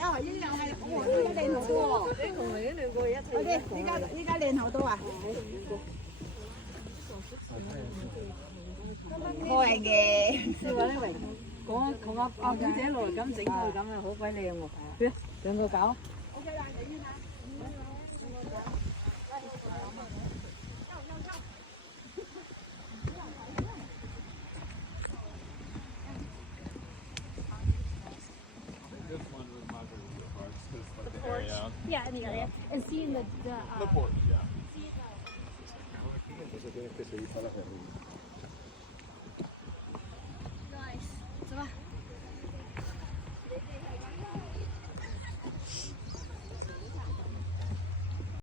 啊，一樣係我呢個靚好多喎。你同你呢兩個一齊。依家靚好多啊！開嘅。試過呢位，講同阿表姐來咁整到咁啊，好鬼靚喎！兩個搞。OK 啦，你先啦。Yeah, in the area. And seeing the The porch, yeah. Eso tienes que seguir para la ferrovia.